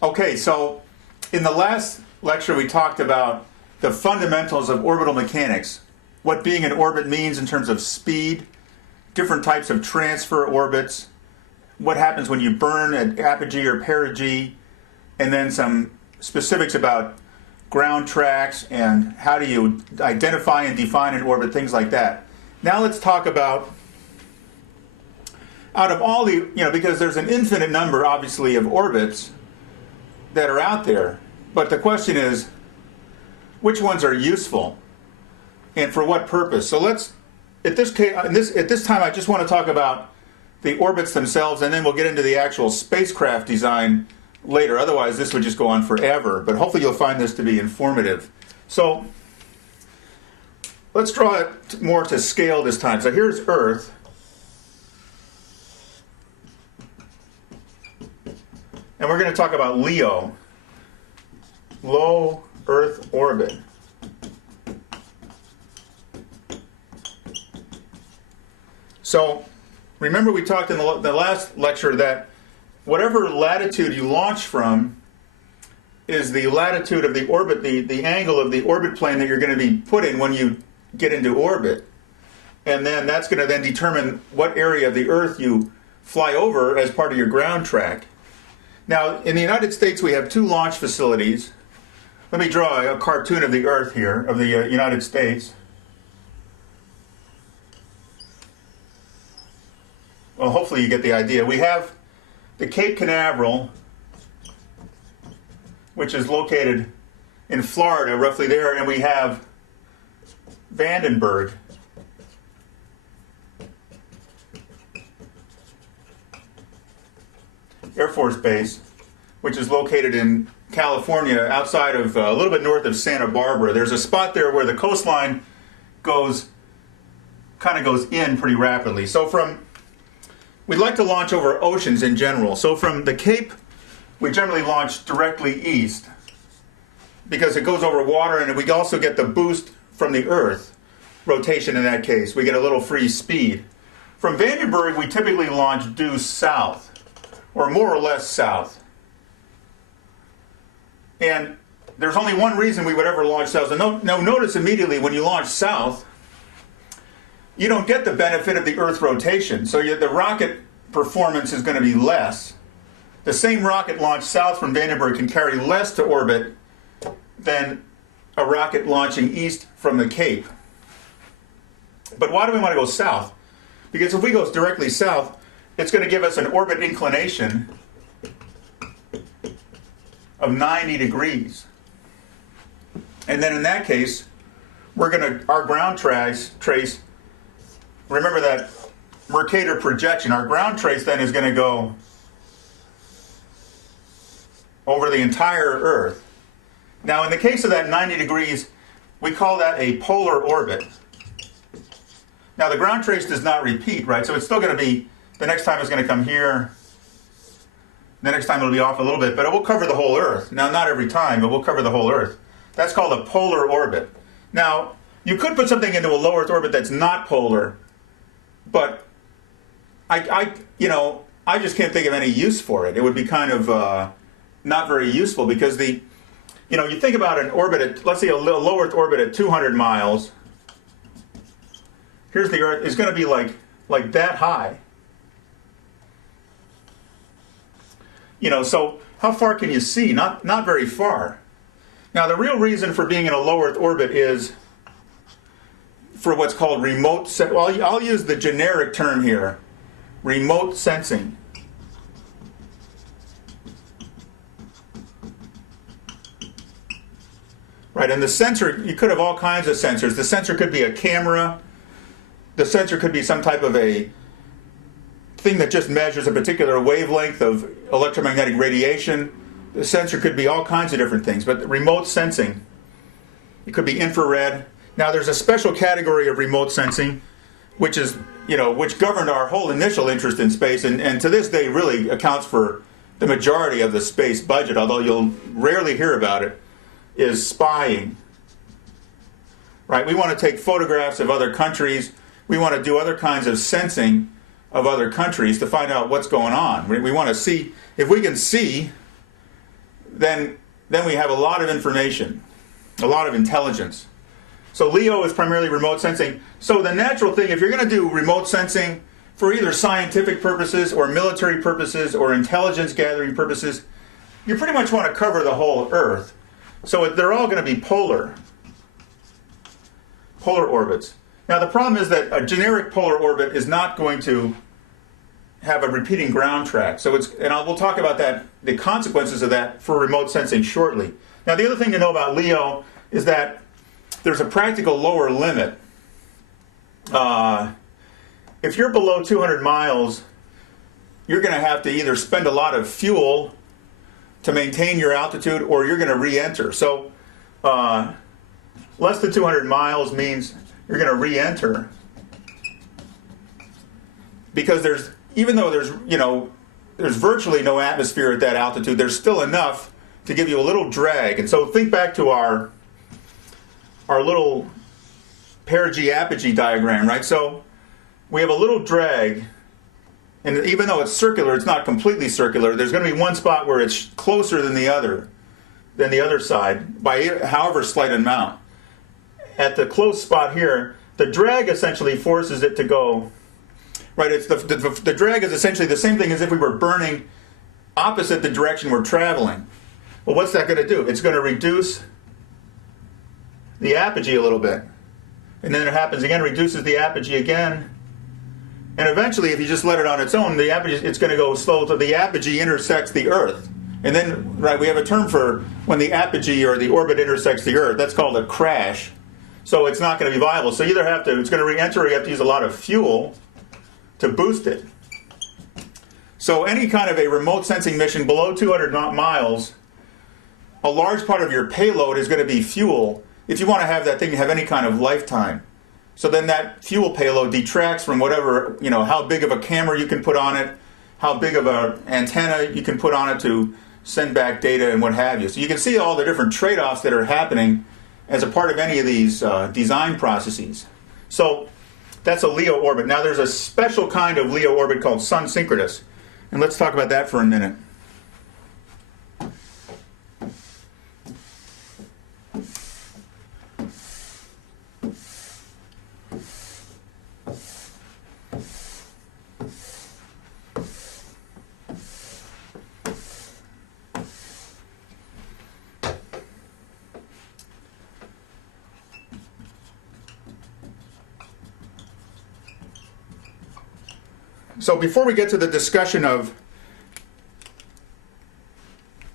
Okay, so in the last lecture we talked about the fundamentals of orbital mechanics, what being in orbit means in terms of speed, different types of transfer orbits, what happens when you burn at apogee or perigee, and then some specifics about ground tracks and how do you identify and define an orbit, things like that. Now let's talk about, out of all the, because there's an infinite number, obviously, of orbits that are out there, but the question is, which ones are useful and for what purpose? So let's, at this time, I just want to talk about the orbits themselves, and then we'll get into the actual spacecraft design later. Otherwise, this would just go on forever, but hopefully you'll find this to be informative. So let's draw it more to scale this time. So here's Earth. And we're going to talk about LEO, low Earth orbit. So remember we talked in the last lecture that whatever latitude you launch from is the latitude of the orbit, the angle of the orbit plane that you're going to be put in when you get into orbit. And then that's going to then determine what area of the Earth you fly over as part of your ground track. Now, in the United States, we have two launch facilities. Let me draw a cartoon of the Earth here, of the United States. Well, hopefully you get the idea. We have the Cape Canaveral, which is located in Florida, roughly there, and we have Vandenberg, Air Force Base, which is located in California, outside of a little bit north of Santa Barbara. There's a spot there where the coastline kind of goes in pretty rapidly. So we'd like to launch over oceans in general. So from the Cape, we generally launch directly east because it goes over water, and we also get the boost from the Earth rotation in that case. We get a little free speed. From Vandenberg, we typically launch due south, or more or less south. And there's only one reason we would ever launch south. Now notice immediately when you launch south, you don't get the benefit of the Earth rotation. So the rocket performance is going to be less. The same rocket launched south from Vandenberg can carry less to orbit than a rocket launching east from the Cape. But why do we want to go south? Because if we go directly south, it's going to give us an orbit inclination of 90 degrees. And then in that case, our ground trace, remember that Mercator projection, our ground trace then is going to go over the entire Earth. Now in the case of that 90 degrees, we call that a polar orbit. Now the ground trace does not repeat, right? So it's still going to be, the next time it's going to come here, the next time it'll be off a little bit, but it will cover the whole Earth. Now not every time, but we'll cover the whole Earth. That's called a polar orbit. Now, you could put something into a low Earth orbit that's not polar, but I just can't think of any use for it. It would be kind of not very useful because you think about an orbit at, let's say a low Earth orbit at 200 miles. Here's the Earth. It's going to be like that high. So how far can you see? Not very far. Now the real reason for being in a low Earth orbit is for what's called remote, well, I'll use the generic term here, remote sensing. Right, and the sensor, you could have all kinds of sensors. The sensor could be a camera. The sensor could be some type of a thing that just measures a particular wavelength of electromagnetic radiation. The sensor could be all kinds of different things, but remote sensing, it could be infrared. Now there's a special category of remote sensing, which governed our whole initial interest in space, and to this day really accounts for the majority of the space budget, although you'll rarely hear about it, is spying. Right? We want to take photographs of other countries. We want to do other kinds of sensing of other countries to find out what's going on. We want to see, if we can see then we have a lot of information, a lot of intelligence. So LEO is primarily remote sensing. So the natural thing, if you're going to do remote sensing for either scientific purposes or military purposes or intelligence gathering purposes, you pretty much want to cover the whole Earth. So they're all going to be polar orbits. Now the problem is that a generic polar orbit is not going to have a repeating ground track. So we'll talk about that, the consequences of that for remote sensing shortly. Now the other thing to know about LEO is that there's a practical lower limit. If you're below 200 miles, you're going to have to either spend a lot of fuel to maintain your altitude, or you're going to re-enter. So less than 200 miles means you're going to re-enter, because even though there's virtually no atmosphere at that altitude, there's still enough to give you a little drag. And so think back to our little perigee-apogee diagram, right? So we have a little drag, and even though it's circular, it's not completely circular. There's going to be one spot where it's closer than the other side by however slight amount. At the close spot here, the drag essentially forces it to go, right? The drag is essentially the same thing as if we were burning opposite the direction we're traveling. Well, what's that going to do? It's going to reduce the apogee a little bit. And then it happens again, reduces the apogee again. And eventually, if you just let it on its own, the apogee, it's going to go slow till the apogee intersects the Earth. And then, right, we have a term for when the apogee or the orbit intersects the Earth. That's called a crash. So it's not going to be viable. So you either it's going to re-enter, or you have to use a lot of fuel to boost it. So any kind of a remote sensing mission below 200 miles, a large part of your payload is going to be fuel if you want to have that thing have any kind of lifetime. So then that fuel payload detracts from whatever, how big of a camera you can put on it, how big of an antenna you can put on it to send back data and what have you. So you can see all the different trade-offs that are happening as a part of any of these design processes. So that's a LEO orbit. Now there's a special kind of LEO orbit called sun-synchronous. And let's talk about that for a minute. So before we get to the discussion of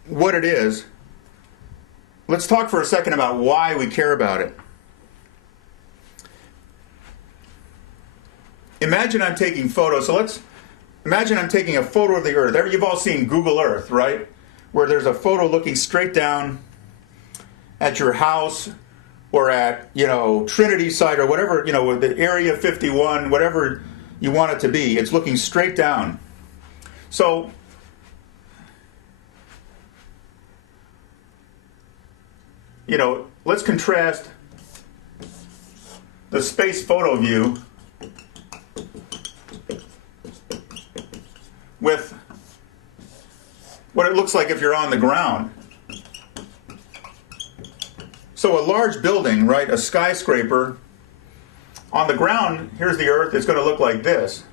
what it is, let's talk for a second about why we care about it. Imagine I'm taking photos. So imagine I'm taking a photo of the Earth. You've all seen Google Earth, right? Where there's a photo looking straight down at your house or at, Trinity site or whatever, the Area 51, whatever you want it to be. It's looking straight down. So let's contrast the space photo view with what it looks like if you're on the ground. So a large building, right, a skyscraper, on the ground, here's the Earth, it's going to look like this.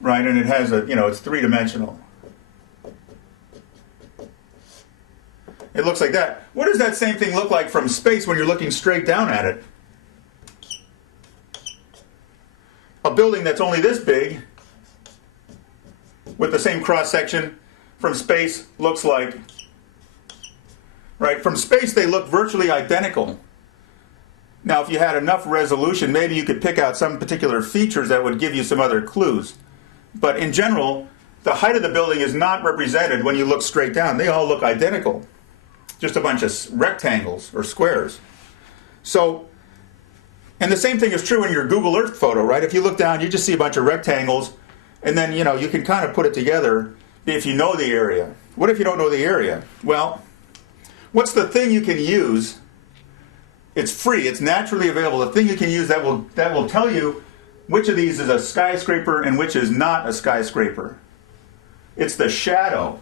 Right, and it has it's three-dimensional. It looks like that. What does that same thing look like from space when you're looking straight down at it? A building that's only this big, with the same cross-section, from space looks like, right, from space they look virtually identical. Now, if you had enough resolution, maybe you could pick out some particular features that would give you some other clues. But in general, the height of the building is not represented when you look straight down. They all look identical. Just a bunch of rectangles or squares. So, and the same thing is true in your Google Earth photo, right? If you look down, you just see a bunch of rectangles, and then, you can kind of put it together if you know the area. What if you don't know the area? Well, what's the thing you can use? It's free, it's naturally available. The thing you can use that will tell you which of these is a skyscraper and which is not a skyscraper. It's the shadow,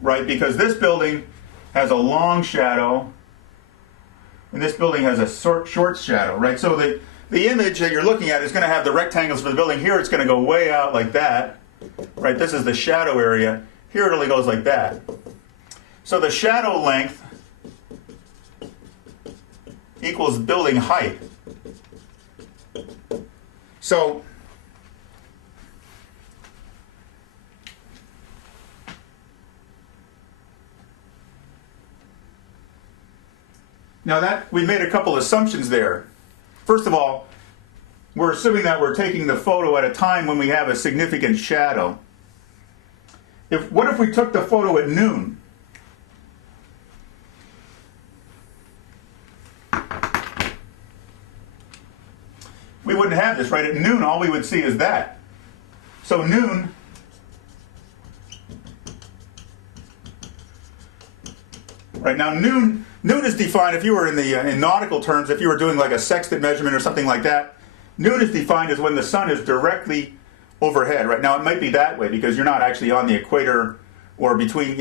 right? Because this building has a long shadow, and this building has a short shadow, right? So the image that you're looking at is going to have the rectangles for the building. Here it's going to go way out like that, right? This is the shadow area. Here it only goes like that. So the shadow length equals building height. So now that we made a couple assumptions there. First of all, we're assuming that we're taking the photo at a time when we have a significant shadow. What if we took the photo at noon? We wouldn't have this, right? At noon, all we would see is that. So noon right now, noon is defined, if you were in nautical terms, if you were doing like a sextant measurement or something like that, noon is defined as when the sun is directly overhead. Right now, it might be that way because you're not actually on the equator or between,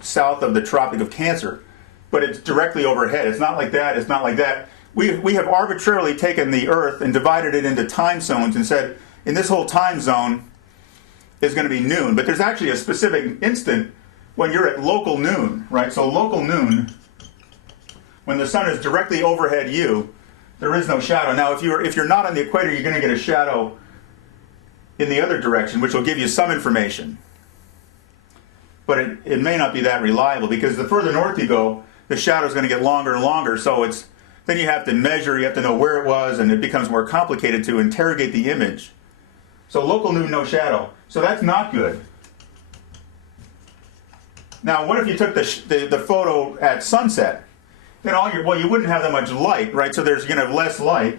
south of the Tropic of Cancer, but it's directly overhead. It's not like that. It's not like that. We have arbitrarily taken the Earth and divided it into time zones and said, in this whole time zone is going to be noon. But there's actually a specific instant when you're at local noon, right? So local noon, when the sun is directly overhead you, there is no shadow. Now, if you're not on the equator, you're going to get a shadow in the other direction, which will give you some information. But it may not be that reliable because the further north you go, the shadow is going to get longer and longer. So then you have to measure, you have to know where it was, and it becomes more complicated to interrogate the image. So local noon, no shadow. So that's not good. Now, what if you took the photo at sunset? Then you wouldn't have that much light, right? So you're going to have less light.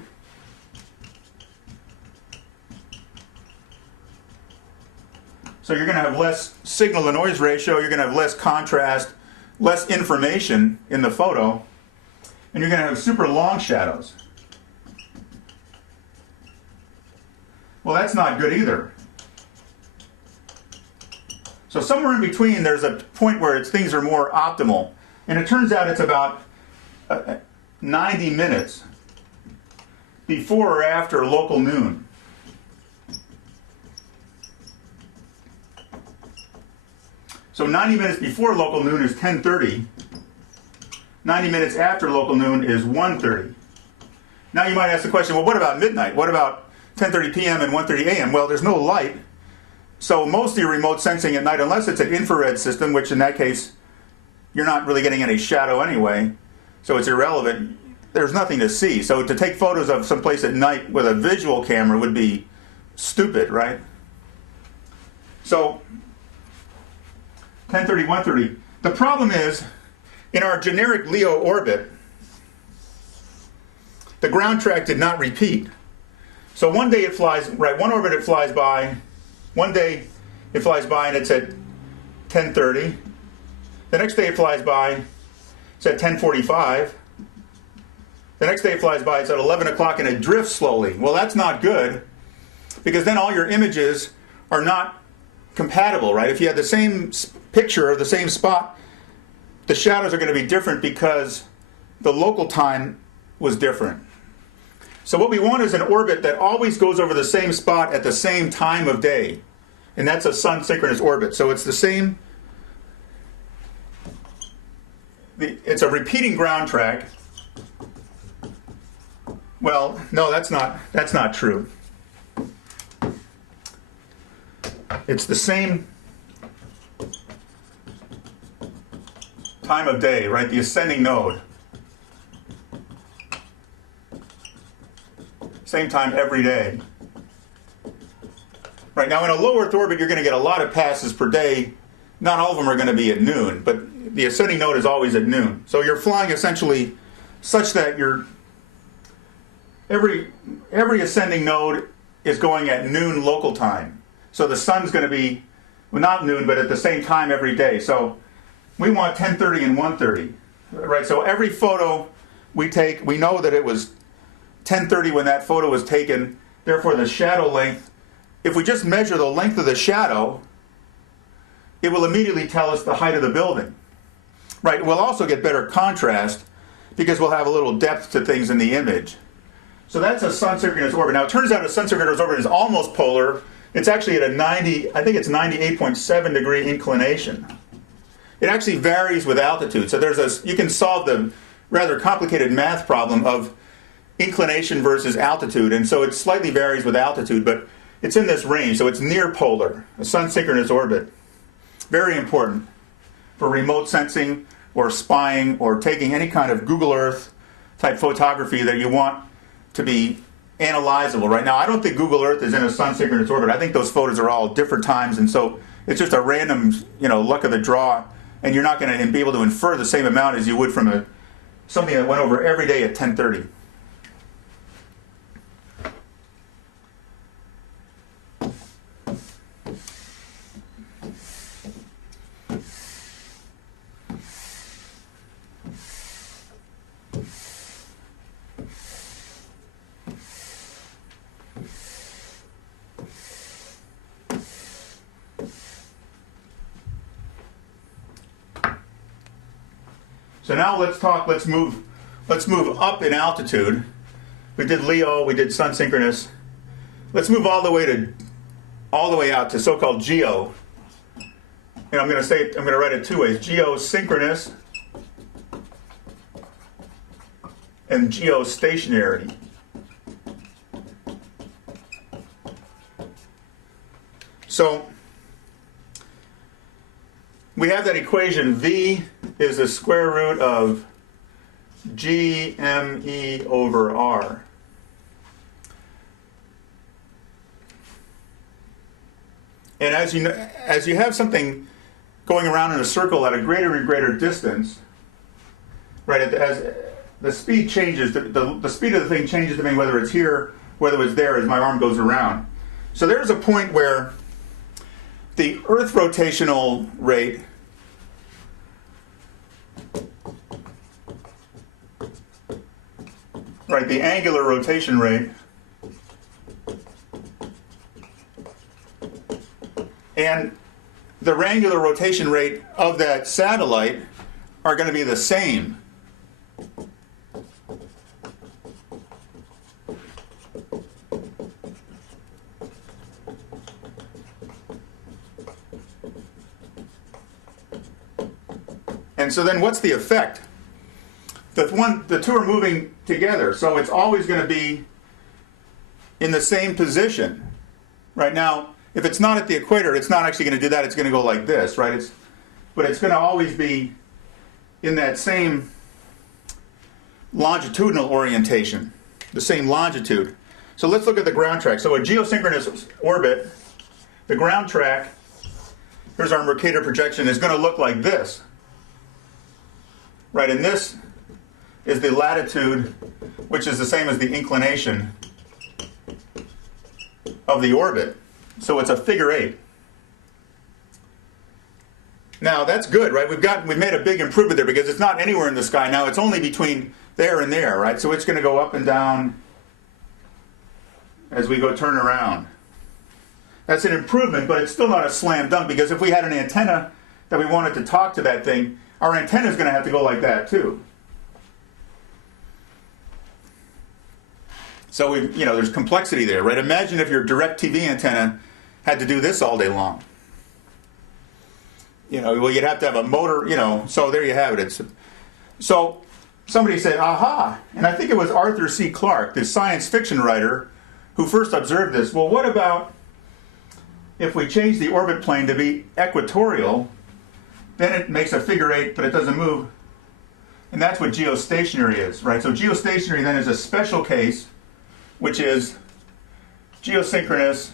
So you're going to have less signal to noise ratio, you're going to have less contrast, less information in the photo, and you're going to have super long shadows. Well, that's not good either. So somewhere in between, there's a point where things are more optimal. And it turns out it's about 90 minutes before or after local noon. So 90 minutes before local noon is 10:30. 90 minutes after local noon is 1:30. Now you might ask the question, well, what about midnight? What about 10:30 p.m. and 1:30 a.m.? Well, there's no light. So most of your remote sensing at night, unless it's an infrared system, which in that case, you're not really getting any shadow anyway, so it's irrelevant. There's nothing to see. So to take photos of someplace at night with a visual camera would be stupid, right? So 10:30, 1:30. The problem is, in our generic LEO orbit, the ground track did not repeat. So one day it flies, right, one orbit it flies by, one day it flies by and it's at 10:30. The next day it flies by, it's at 10:45. The next day it flies by, it's at 11 o'clock and it drifts slowly. Well, that's not good because then all your images are not compatible, right? If you had the same picture of the same spot, the shadows are going to be different because the local time was different. So what we want is an orbit that always goes over the same spot at the same time of day. And that's a sun-synchronous orbit. So it's the same, it's a repeating ground track. Well, no, that's not true. It's the same time of day, right? The ascending node. Same time every day. Right, now in a low Earth orbit, you're going to get a lot of passes per day. Not all of them are going to be at noon, but the ascending node is always at noon. So you're flying essentially such that every ascending node is going at noon local time. So the sun's going to be, well, not noon, but at the same time every day. So we want 10:30 and 1:30, right? So every photo we take, we know that it was 10:30 when that photo was taken. Therefore, the shadow length if we just measure the length of the shadow, it will immediately tell us the height of the building. Right? We'll also get better contrast because we'll have a little depth to things in the image. So that's a sun-synchronous orbit. Now it turns out a sun-synchronous orbit is almost polar. It's actually at a 98.7 degree inclination. It actually varies with altitude. So you can solve the rather complicated math problem of inclination versus altitude. And so it slightly varies with altitude, but it's in this range. So it's near polar, a sun-synchronous orbit. Very important for remote sensing or spying or taking any kind of Google Earth type photography that you want to be analyzable. Right now, I don't think Google Earth is in a sun-synchronous orbit. I think those photos are all different times, and so it's just a random, luck of the draw, and you're not going to be able to infer the same amount as you would from something that went over every day at 10:30. So now let's move up in altitude. We did LEO, we did sun synchronous. Let's move all the way out to so-called geo. And I'm going to write it two ways: geosynchronous and geostationary. So we have that equation. V is the square root of GME over R. And as you have something going around in a circle at a greater and greater distance, right? As the speed changes, the speed of the thing changes depending whether it's here, whether it's there, as my arm goes around. So there's a point where the Earth rotational rate the angular rotation rate and the angular rotation rate of that satellite are going to be the same. And so then what's the effect? The two are moving together, so it's always going to be in the same position. Right now, if it's not at the equator, it's not actually going to do that. It's going to go like this, right? But it's going to always be in that same longitudinal orientation, the same longitude. So let's look at the ground track. So a geosynchronous orbit, the ground track, here's our Mercator projection, is going to look like this. Right, and this is the latitude, which is the same as the inclination of the orbit. So it's a figure 8. Now that's good, right? We've made a big improvement there because it's not anywhere in the sky now. It's only between there and there, right? So it's going to go up and down as we go turn around. That's an improvement, but it's still not a slam dunk because if we had an antenna that we wanted to talk to that thing, our antenna is going to have to go like that too. So there's complexity there, right? Imagine if your DirecTV antenna had to do this all day long. Well, you'd have to have a motor, so there you have it. So somebody said, aha, and I think it was Arthur C. Clarke, the science fiction writer, who first observed this. Well, what about if we change the orbit plane to be equatorial, then it makes a figure 8, but it doesn't move. And that's what geostationary is, right? So geostationary then is a special case, which is geosynchronous,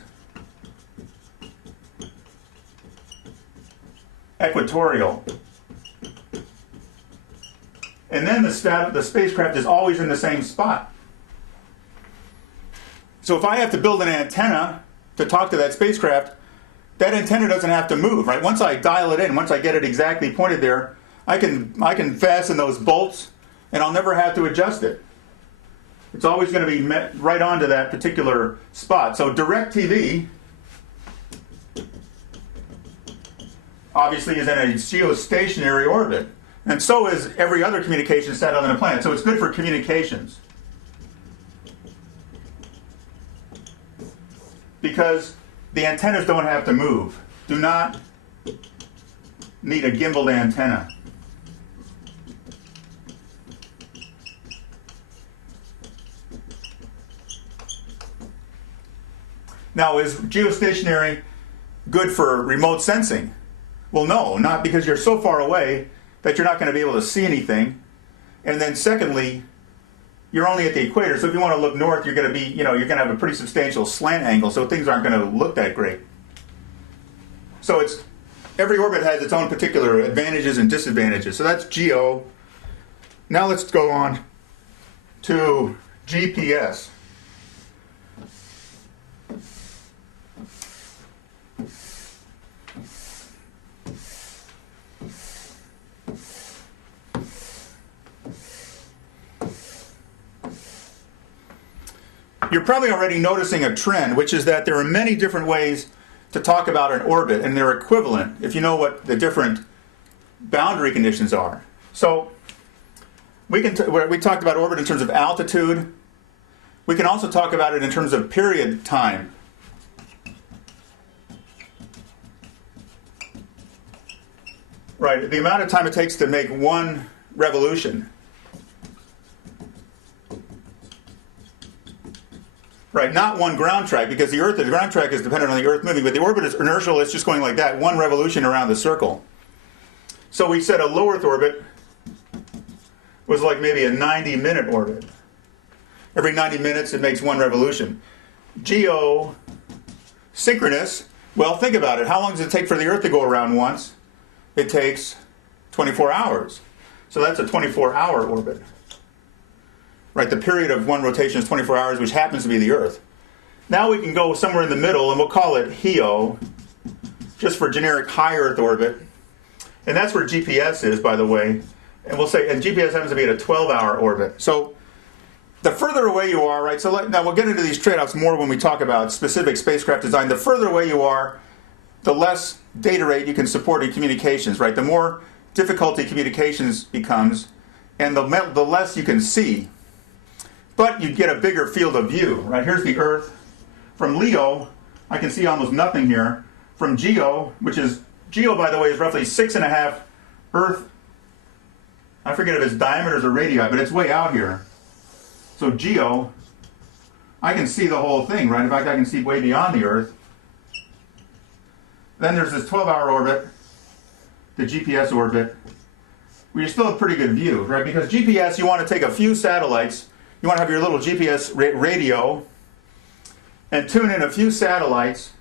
equatorial. And then the spacecraft is always in the same spot. So if I have to build an antenna to talk to that spacecraft, that antenna doesn't have to move, right? Once I dial it in, once I get it exactly pointed there, I can fasten those bolts, and I'll never have to adjust it. It's always going to be met right onto that particular spot. So DirecTV obviously is in a geostationary orbit. And so is every other communication satellite on the planet. So it's good for communications. Because the antennas don't have to move. Do not need a gimbaled antenna. Now, is geostationary good for remote sensing? Well, no, not because you're so far away that you're not going to be able to see anything. And then secondly, you're only at the equator, so if you want to look north, you're going to be, you're going to have a pretty substantial slant angle, so things aren't going to look that great. So every orbit has its own particular advantages and disadvantages. So that's geo. Now let's go on to GPS. You're probably already noticing a trend, which is that there are many different ways to talk about an orbit, and they're equivalent if you know what the different boundary conditions are. So we talked about orbit in terms of altitude. We can also talk about it in terms of period time. Right, the amount of time it takes to make one revolution. Right, not one ground track, because the ground track is dependent on the Earth moving, but the orbit is inertial, it's just going like that, one revolution around the circle. So we said a low Earth orbit was like maybe a 90-minute orbit. Every 90 minutes it makes one revolution. Geosynchronous, well, think about it. How long does it take for the Earth to go around once? It takes 24 hours. So that's a 24-hour orbit. Right, the period of one rotation is 24 hours, which happens to be the Earth. Now we can go somewhere in the middle, and we'll call it HEO, just for generic high Earth orbit. And that's where GPS is, by the way. And we'll say, and GPS happens to be at a 12-hour orbit. So the further away you are, right, so now we'll get into these trade-offs more when we talk about specific spacecraft design. The further away you are, the less data rate you can support in communications, right? The more difficulty communications becomes, and the less you can see. But you get a bigger field of view, right? Here's the Earth. From LEO, I can see almost nothing here. From GEO, GEO, by the way, is roughly 6.5 Earth. I forget if it's diameters or radii, but it's way out here. So GEO, I can see the whole thing, right? In fact, I can see way beyond the Earth. Then there's this 12-hour orbit, the GPS orbit, where you still have pretty good view, right? Because GPS, you want to take a few satellites. You want to have your little GPS radio and tune in a few satellites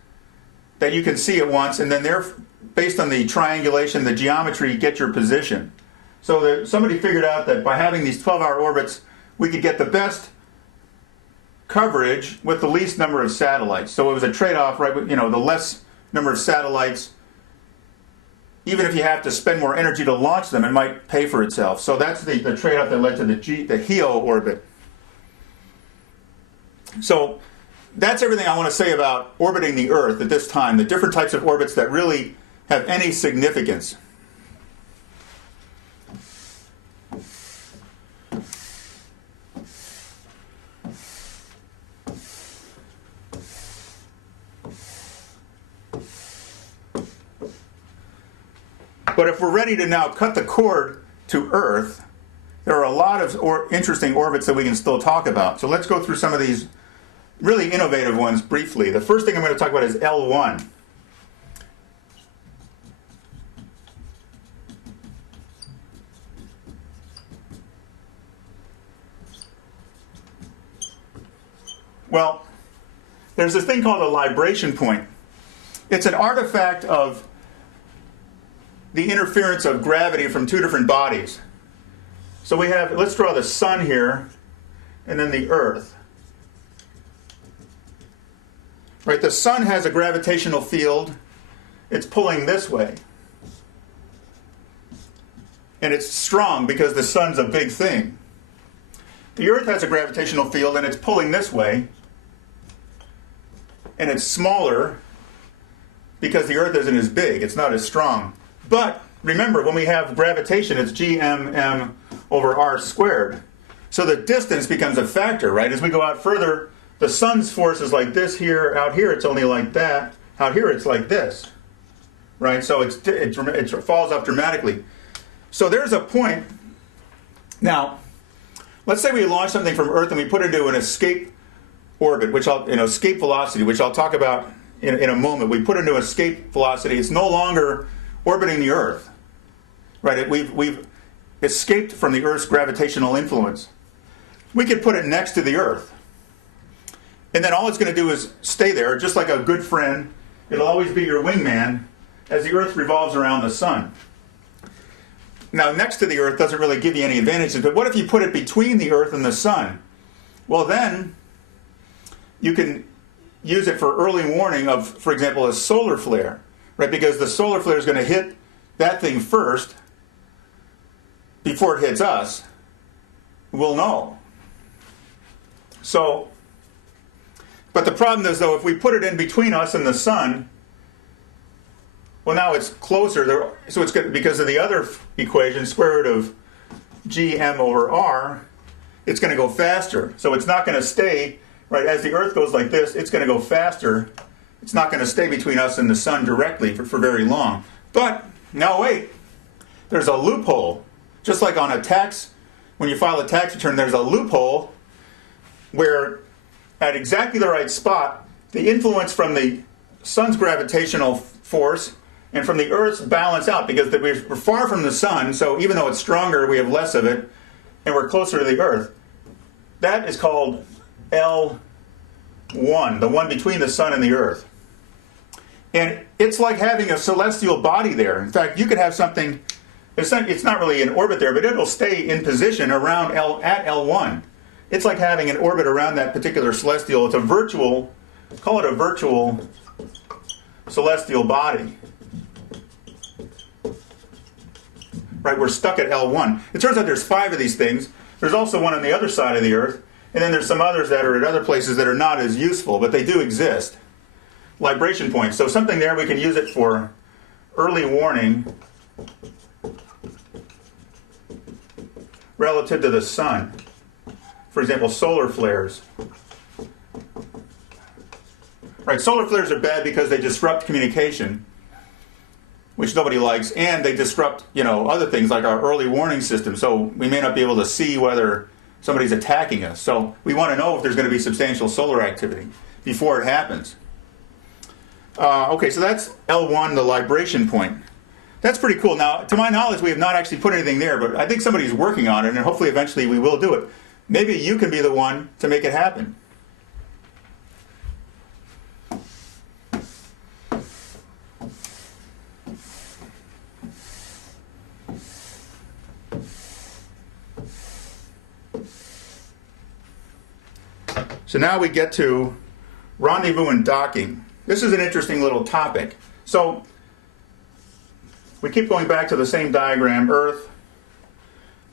that you can see at once, and then they're, based on the triangulation, the geometry, get your position. So somebody figured out that by having these 12-hour orbits, we could get the best coverage with the least number of satellites. So it was a trade-off, right? The less number of satellites, even if you have to spend more energy to launch them, it might pay for itself. So that's the trade-off that led to the HEO orbit. So that's everything I want to say about orbiting the Earth at this time, the different types of orbits that really have any significance. But if we're ready to now cut the cord to Earth, there are a lot of interesting orbits that we can still talk about. So let's go through some of these really innovative ones briefly. The first thing I'm going to talk about is L1. Well, there's this thing called a libration point. It's an artifact of the interference of gravity from two different bodies. So we have, let's draw the sun here, and then the Earth. Right, the sun has a gravitational field. It's pulling this way. And it's strong because the sun's a big thing. The Earth has a gravitational field and it's pulling this way. And it's smaller because the Earth isn't as big. It's not as strong. But remember, when we have gravitation, it's gmm over r squared. So the distance becomes a factor, right? As we go out further, the sun's force is like this here. Out here, it's only like that. Out here, it's like this, right? So it falls off dramatically. So there's a point. Now, let's say we launch something from Earth and we put it into an escape orbit, escape velocity, which I'll talk about in a moment. We put it into escape velocity. It's no longer orbiting the Earth, right? We've escaped from the Earth's gravitational influence. We could put it next to the Earth. And then all it's going to do is stay there, just like a good friend. It'll always be your wingman as the Earth revolves around the sun. Now, next to the Earth doesn't really give you any advantages, but what if you put it between the Earth and the sun? Well, then you can use it for early warning of, for example, a solar flare, right? Because the solar flare is going to hit that thing first before it hits us. We'll know. So, but the problem is, though, if we put it in between us and the sun, well, now it's closer. So it's good because of the other equation, square root of gm over r, it's going to go faster. So it's not going to stay, right, as the Earth goes like this, it's going to go faster. It's not going to stay between us and the sun directly for very long. But, now wait, there's a loophole. Just like on a tax, when you file a tax return, there's a loophole where at exactly the right spot, the influence from the sun's gravitational force and from the Earth's balance out, because we're far from the sun, so even though it's stronger, we have less of it, and we're closer to the Earth. That is called L1, the one between the sun and the Earth. And it's like having a celestial body there. In fact, you could have something, it's not really in orbit there, but it'll stay in position around at L1. It's like having an orbit around that particular celestial. It's a virtual, call it a virtual celestial body. Right, we're stuck at L1. It turns out there's 5 of these things. There's also one on the other side of the Earth, and then there's some others that are at other places that are not as useful, but they do exist. Libration points. So something there, we can use it for early warning relative to the sun. For example, solar flares. Right, solar flares are bad because they disrupt communication, which nobody likes, and they disrupt, other things like our early warning system. So we may not be able to see whether somebody's attacking us. So we want to know if there's going to be substantial solar activity before it happens. Okay, so that's L1, the libration point. That's pretty cool. Now, to my knowledge, we have not actually put anything there, but I think somebody's working on it, and hopefully eventually we will do it. Maybe you can be the one to make it happen. So now we get to rendezvous and docking. This is an interesting little topic. So we keep going back to the same diagram, Earth,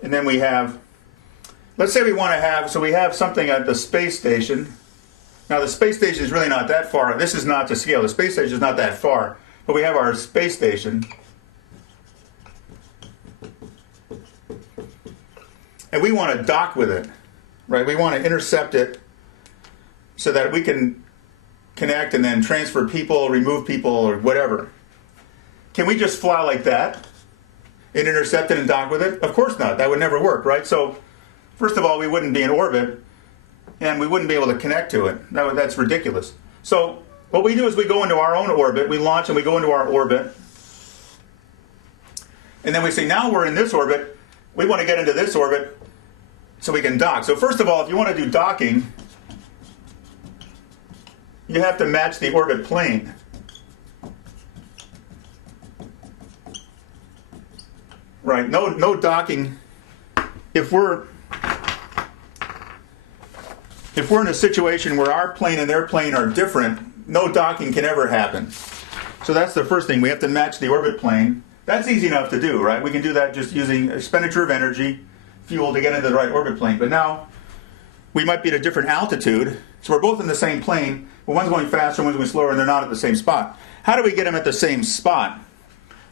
and then we have, let's say we want to have, so we have something at the space station. Now the space station is really not that far. This is not to scale. The space station is not that far. But we have our space station. And we want to dock with it, right? We want to intercept it so that we can connect and then transfer people, remove people, or whatever. Can we just fly like that and intercept it and dock with it? Of course not. That would never work, right? So, first of all, we wouldn't be in orbit, and we wouldn't be able to connect to it. That's ridiculous. So, what we do is we go into our own orbit. We launch and we go into our orbit. And then we say, now we're in this orbit. We want to get into this orbit so we can dock. So, first of all, if you want to do docking, you have to match the orbit plane. Right, no docking. If we're in a situation where our plane and their plane are different, no docking can ever happen. So that's the first thing. We have to match the orbit plane. That's easy enough to do, right? We can do that just using expenditure of energy, fuel to get into the right orbit plane. But now we might be at a different altitude, so we're both in the same plane, but one's going faster, one's going slower, and they're not at the same spot. How do we get them at the same spot?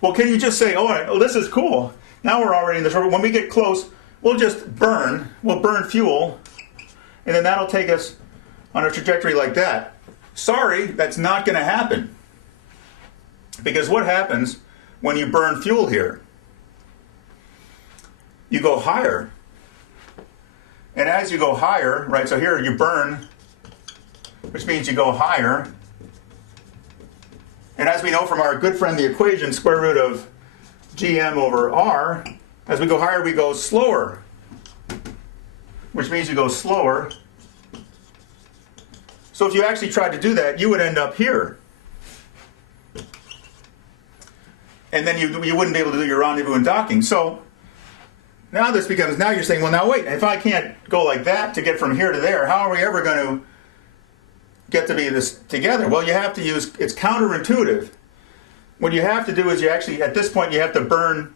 Well, can you just say, oh, all right, well, this is cool. Now we're already in this orbit. When we get close, we'll just burn. We'll burn fuel, and then that'll take us on a trajectory like that. Sorry, that's not going to happen. Because what happens when you burn fuel here? You go higher. And as you go higher, right, so here you burn, which means you go higher. And as we know from our good friend the equation, square root of gm over r, as we go higher, we go slower, which means you go slower. So if you actually tried to do that, you would end up here. And then you wouldn't be able to do your rendezvous and docking. So now this becomes, now you're saying, well, now wait, if I can't go like that to get from here to there, how are we ever going to get to be this together? Well, you have to use, it's counterintuitive. What you have to do is you actually, at this point, you have to burn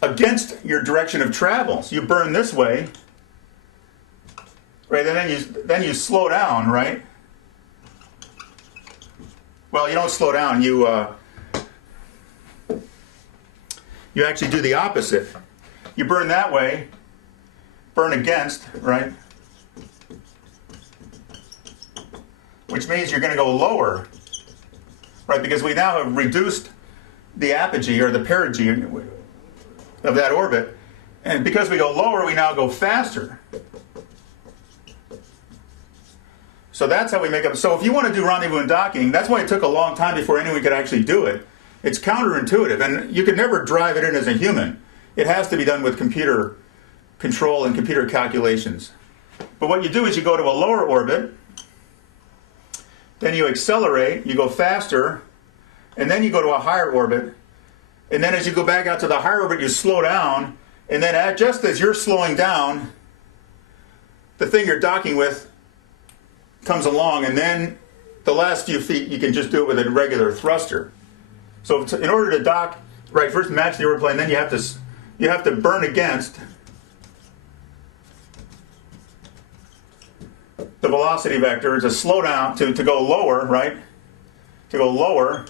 against your direction of travel. So you burn this way, right? And then you slow down, right? Well, you don't slow down. You actually do the opposite. You burn that way, burn against, right? Which means you're going to go lower, right? Because we now have reduced the apogee or the perigee of that orbit. And because we go lower, we now go faster. So that's how we make up. So if you want to do rendezvous and docking, that's why it took a long time before anyone could actually do it. It's counterintuitive, and you could never drive it in as a human. It has to be done with computer control and computer calculations. But what you do is you go to a lower orbit, then you accelerate, you go faster, and then you go to a higher orbit. And then as you go back out to the higher orbit, you slow down, and then just as you're slowing down, the thing you're docking with comes along, and then the last few feet you can just do it with a regular thruster. So in order to dock, right, first match the airplane, then you have to burn against the velocity vector to slow down, to go lower, right? To go lower,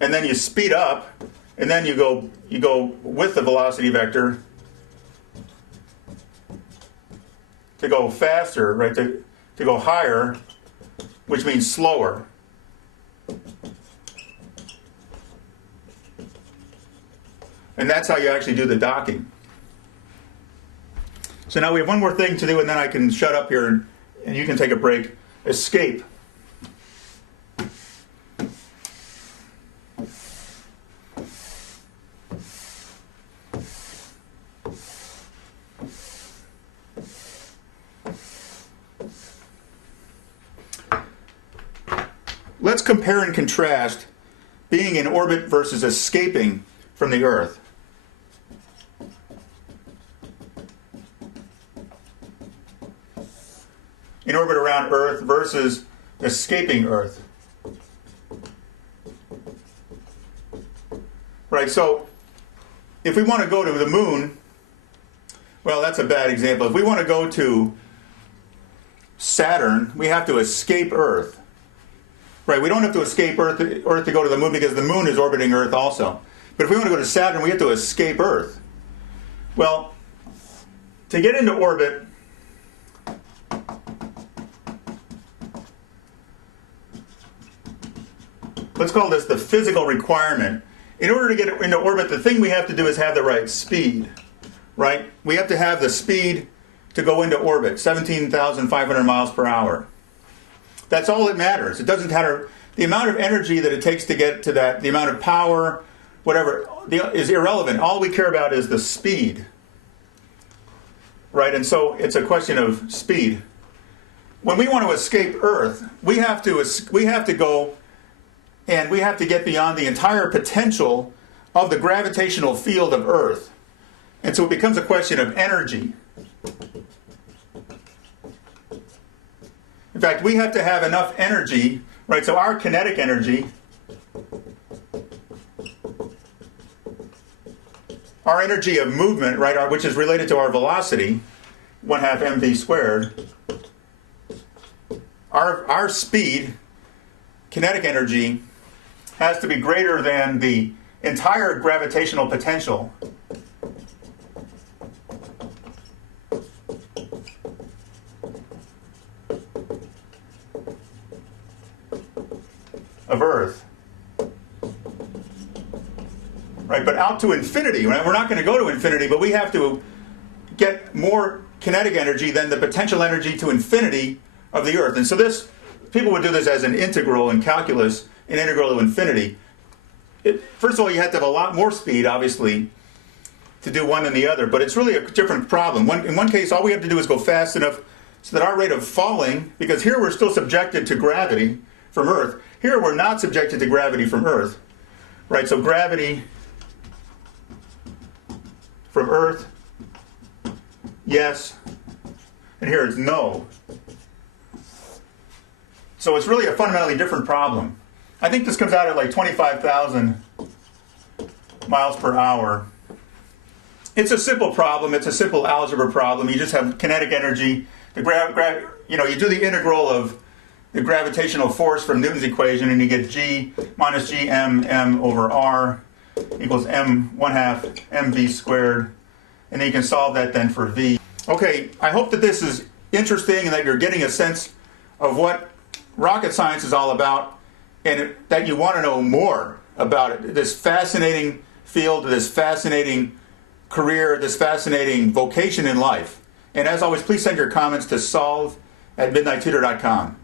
and then you speed up, and then you go with the velocity vector to go faster, right? To go higher, which means slower. And that's how you actually do the docking. So now we have one more thing to do, and then I can shut up here and you can take a break. Escape. Let's compare and contrast being in orbit versus escaping from the Earth. In orbit around Earth versus escaping Earth. Right, so if we want to go to the moon, well, that's a bad example. If we want to go to Saturn, we have to escape Earth. Right, we don't have to escape Earth to go to the moon because the moon is orbiting Earth also. But if we want to go to Saturn, we have to escape Earth. Well, to get into orbit, let's call this the physical requirement. In order to get into orbit, the thing we have to do is have the right speed, right? We have to have the speed to go into orbit, 17,500 miles per hour. That's all that matters. It doesn't matter. The amount of energy that it takes to get to that, the amount of power, whatever, is irrelevant. All we care about is the speed, right? And so it's a question of speed. When we want to escape Earth, we have to go and we have to get beyond the entire potential of the gravitational field of Earth. And so it becomes a question of energy. In fact, we have to have enough energy, right? So our kinetic energy, our energy of movement, right, which is related to our velocity, 1/2 mv squared, our speed, kinetic energy, has to be greater than the entire gravitational potential of Earth. Right, but out to infinity. We're not going to go to infinity, but we have to get more kinetic energy than the potential energy to infinity of the Earth. And so this, people would do this as an integral in calculus, an integral to infinity. First of all, you have to have a lot more speed, obviously, to do one than the other, but it's really a different problem. In one case, all we have to do is go fast enough so that our rate of falling, because here we're still subjected to gravity from Earth. Here we're not subjected to gravity from Earth. Right, so gravity from Earth, yes, and here it's no. So it's really a fundamentally different problem. I think this comes out at like 25,000 miles per hour. It's a simple problem. It's a simple algebra problem. You just have kinetic energy. You do the integral of the gravitational force from Newton's equation, and you get G minus Gm over R equals m1/2 mv squared. And then you can solve that then for V. Okay, I hope that this is interesting and that you're getting a sense of what rocket science is all about, and that you want to know more about it. This fascinating field, this fascinating career, this fascinating vocation in life. And as always, please send your comments to solve@midnighttutor.com.